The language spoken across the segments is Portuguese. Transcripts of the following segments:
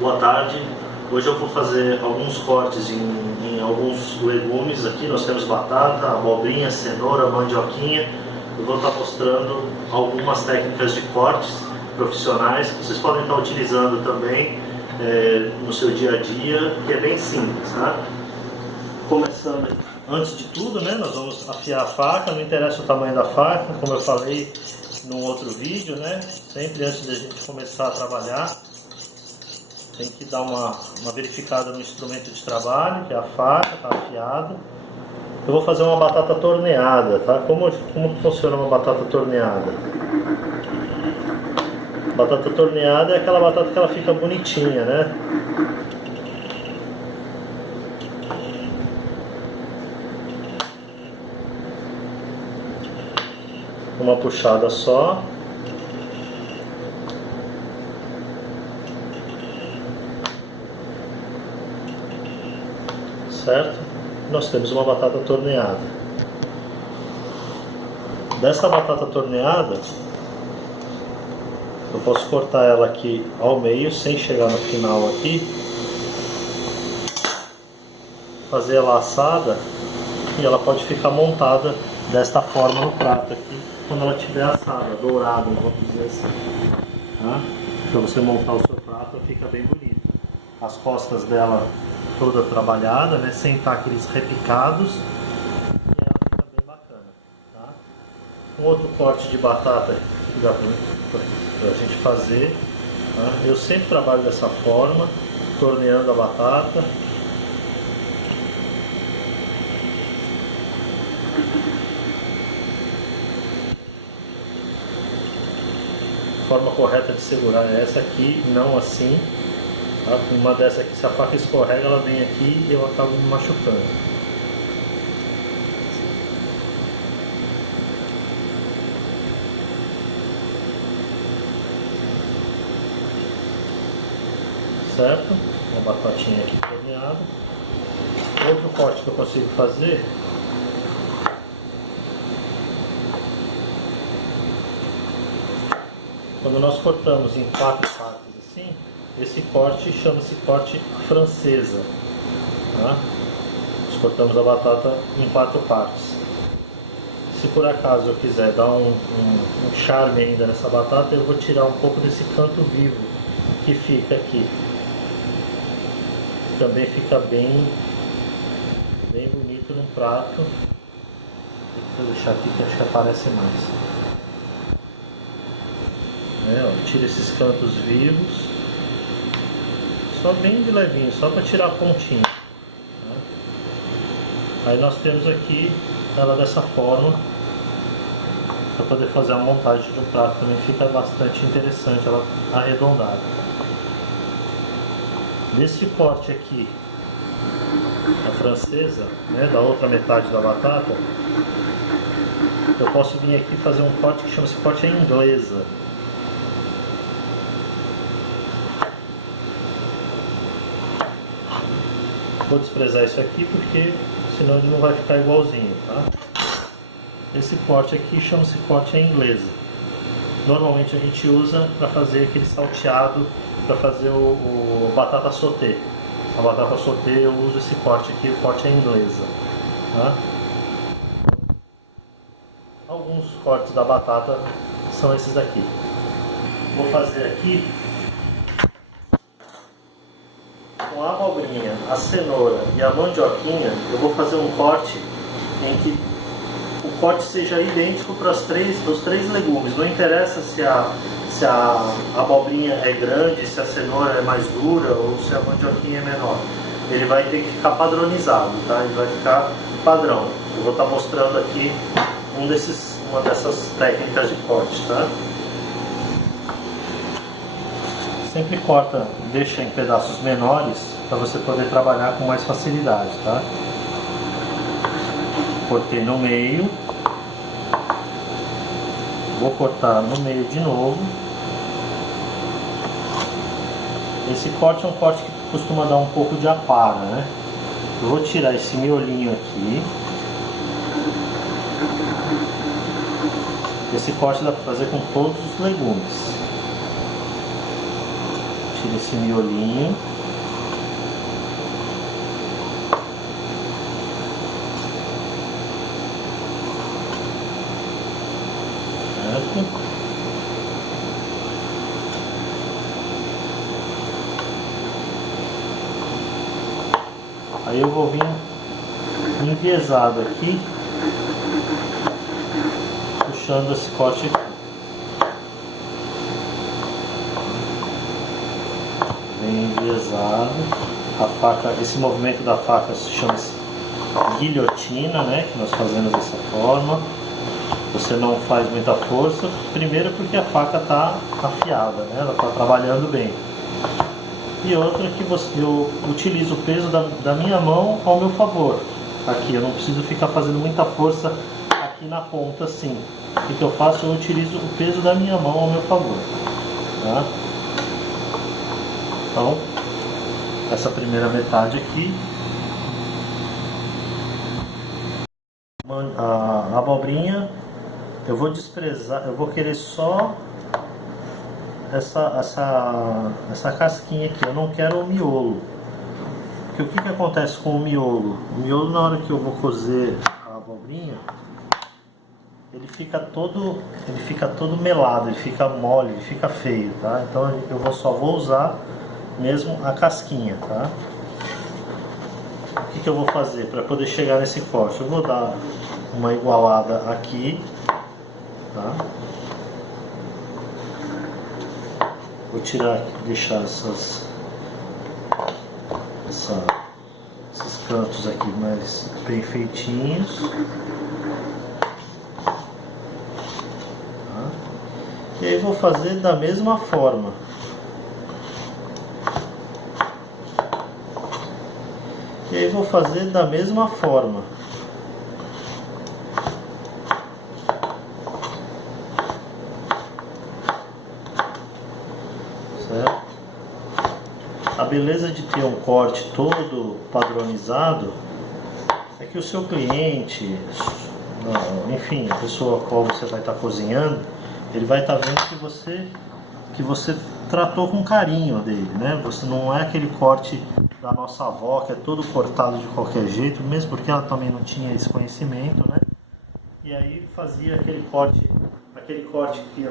Boa tarde. Hoje eu vou fazer alguns cortes em alguns legumes aqui. Nós temos batata, abobrinha, cenoura, mandioquinha. Eu vou estar mostrando algumas técnicas de cortes profissionais que vocês podem estar utilizando também no seu dia a dia, que é bem simples, tá? Começando, antes de tudo, né, nós vamos afiar a faca. Não interessa o tamanho da faca, como eu falei num outro vídeo, né? Sempre antes da gente começar a trabalhar, tem que dar uma verificada no instrumento de trabalho, que é a faca, está afiado. Eu vou fazer uma batata torneada, tá? Como funciona uma batata torneada? Batata torneada é aquela batata que ela fica bonitinha, né? Uma puxada só. Certo? Nós temos uma batata torneada. Dessa batata torneada, eu posso cortar ela aqui ao meio, sem chegar no final aqui. Fazer ela assada e ela pode ficar montada desta forma no prato aqui, quando ela estiver assada, dourada, vamos dizer assim. Tá? Para você montar o seu prato, fica bem bonito. As costas dela toda trabalhada, né, sem estar aqueles repicados, e ela fica bem bacana, tá? Um outro corte de batata que dá pra gente fazer, tá? Eu sempre trabalho dessa forma, torneando a batata. A forma correta de segurar é essa aqui, não assim. Uma dessa aqui, se a faca escorrega, ela vem aqui e eu acabo me machucando. Certo? Uma batatinha aqui torneada. Outro corte que eu consigo fazer, quando nós cortamos em 4 partes assim, esse corte chama-se corte francesa, tá? Nós cortamos a batata em 4 partes. Se por acaso eu quiser dar um charme ainda nessa batata, eu vou tirar um pouco desse canto vivo que fica aqui. Também fica bem bonito num prato. Vou deixar aqui que acho que aparece mais. Tira esses cantos vivos. Só bem de levinho, só para tirar a pontinha. Tá? Aí nós temos aqui ela dessa forma, para poder fazer a montagem de um prato também fica bastante interessante, ela arredondada. Desse corte aqui, a francesa, né, da outra metade da batata, eu posso vir aqui fazer um corte que chama-se corte inglesa. Vou desprezar isso aqui porque senão ele não vai ficar igualzinho, tá? Esse corte aqui chama-se corte inglesa. Normalmente a gente usa para fazer aquele salteado, para fazer o batata sauté. A batata sauté eu uso esse corte aqui, o corte inglesa, tá? Alguns cortes da batata são esses aqui. Vou fazer aqui com a abobrinha, a cenoura e a mandioquinha. Eu vou fazer um corte em que o corte seja idêntico para os três legumes. Não interessa se a abobrinha é grande, se a cenoura é mais dura ou se a mandioquinha é menor. Ele vai ter que ficar padronizado, tá? Ele vai ficar padrão. Eu vou estar mostrando aqui uma dessas técnicas de corte, tá? Sempre corta, deixa em pedaços menores para você poder trabalhar com mais facilidade, tá? Cortei no meio, vou cortar no meio de novo. Esse corte é um corte que costuma dar um pouco de apara, né? Eu vou tirar esse miolinho aqui. Esse corte dá para fazer com todos os legumes. Tira esse miolinho. Certo? Aí eu vou vir enviesado aqui, puxando esse corte aqui. Bem enviesado. A faca, esse movimento da faca se chama guilhotina, né? Que nós fazemos dessa forma. Você não faz muita força, primeiro porque a faca está afiada, né? Ela está trabalhando bem. E outra que eu utilizo o peso da minha mão ao meu favor. Aqui, eu não preciso ficar fazendo muita força aqui na ponta assim. O que eu faço? Eu utilizo o peso da minha mão ao meu favor. Tá? Então, essa primeira metade aqui. A abobrinha, eu vou desprezar, eu vou querer só essa casquinha aqui, eu não quero o miolo. Porque o que acontece com o miolo? O miolo, na hora que eu vou cozer a abobrinha, ele fica todo melado, ele fica mole, ele fica feio, tá? Então eu só vou usar mesmo a casquinha, tá? O que eu vou fazer para poder chegar nesse corte? Eu vou dar uma igualada aqui, tá? Vou tirar, deixar esses cantos aqui mais bem feitinhos. Tá? E aí vou fazer da mesma forma. Certo? A beleza de ter um corte todo padronizado é que o seu cliente, enfim, a pessoa a qual você vai estar cozinhando, ele vai estar vendo que você tratou com carinho dele, né? Você não é aquele corte da nossa avó que é todo cortado de qualquer jeito, mesmo porque ela também não tinha esse conhecimento, né? E aí fazia aquele corte que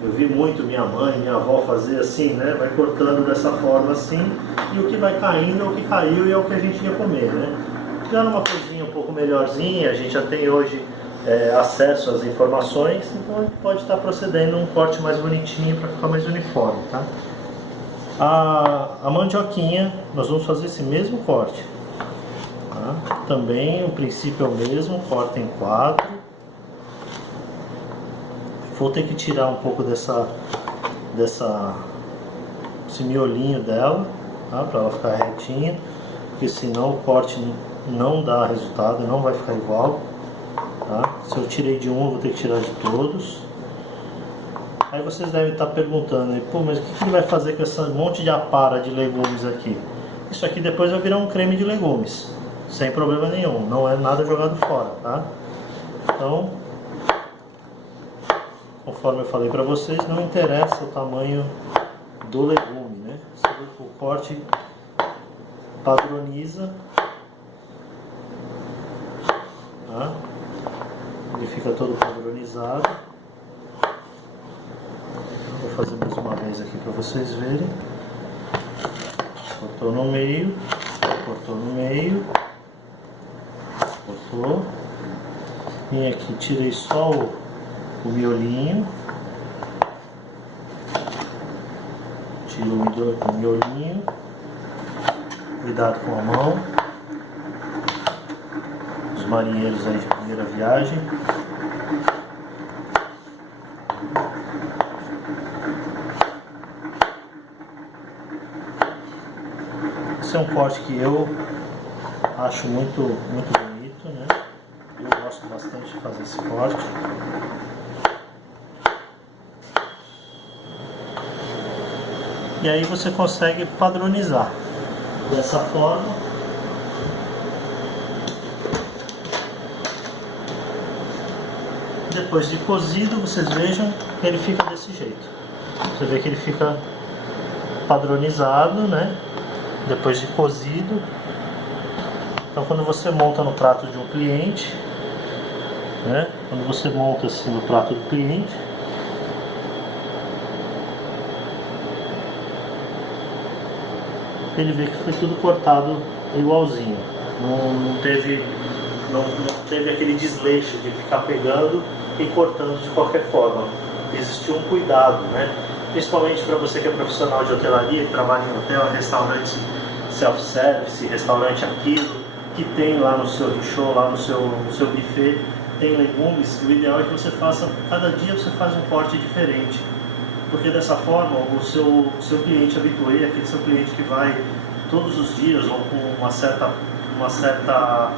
eu vi muito minha mãe, minha avó fazer assim, né? Vai cortando dessa forma assim, e o que vai caindo é o que caiu e é o que a gente ia comer, né? Já numa cozinha um pouco melhorzinha, a gente já tem hoje acesso às informações, então a gente pode estar procedendo um corte mais bonitinho para ficar mais uniforme, tá? A mandioquinha, nós vamos fazer esse mesmo corte, tá? Também o princípio é o mesmo, corta em 4. Vou ter que tirar um pouco esse miolinho dela, tá? Para ela ficar retinha, porque senão o corte não dá resultado, não vai ficar igual, tá? Se eu tirei de um, eu vou ter que tirar de todos. Aí vocês devem estar perguntando, pô, mas o que ele vai fazer com esse monte de apara de legumes aqui? Isso aqui depois vai virar um creme de legumes, sem problema nenhum, não é nada jogado fora, tá? Então, conforme eu falei para vocês, não interessa o tamanho do legume, né? O corte padroniza, tá? Ele fica todo padronizado. Vou fazer mais uma vez aqui para vocês verem. Cortou no meio, cortou. Vim aqui, tirei só o miolinho. Tiro o miolinho. Cuidado com a mão. Os marinheiros aí de primeira viagem. Esse é um corte que eu acho muito bonito, né? Eu gosto bastante de fazer esse corte. E aí você consegue padronizar dessa forma. Depois de cozido, vocês vejam que ele fica desse jeito. Você vê que ele fica padronizado, né? Depois de cozido. Então quando você monta no prato de um cliente, né? Quando você monta assim no prato do cliente, ele vê que foi tudo cortado igualzinho. Não teve aquele desleixo de ficar pegando e cortando de qualquer forma. Existiu um cuidado, né? Principalmente para você que é profissional de hotelaria, que trabalha em hotel, restaurante self-service, restaurante aquilo, que tem lá no seu richô, lá no seu buffet, tem legumes. O ideal é que você faça, cada dia você faz um corte diferente, porque dessa forma o seu cliente habitué, aquele seu cliente que vai todos os dias ou com uma certa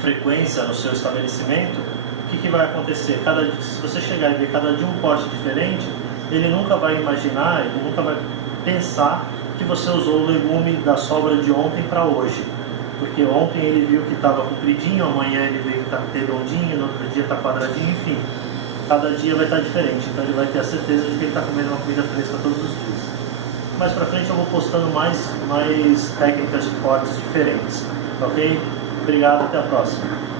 frequência no seu estabelecimento, o que vai acontecer? Se você chegar e ver cada dia um corte diferente, ele nunca vai imaginar, ele nunca vai pensar que você usou o legume da sobra de ontem para hoje. Porque ontem ele viu que estava compridinho, amanhã ele vê que está redondinho, no outro dia está quadradinho, enfim. Cada dia vai estar diferente, então ele vai ter a certeza de que ele está comendo uma comida fresca todos os dias. Mais para frente eu vou postando mais técnicas de cortes diferentes. Ok? Obrigado, até a próxima.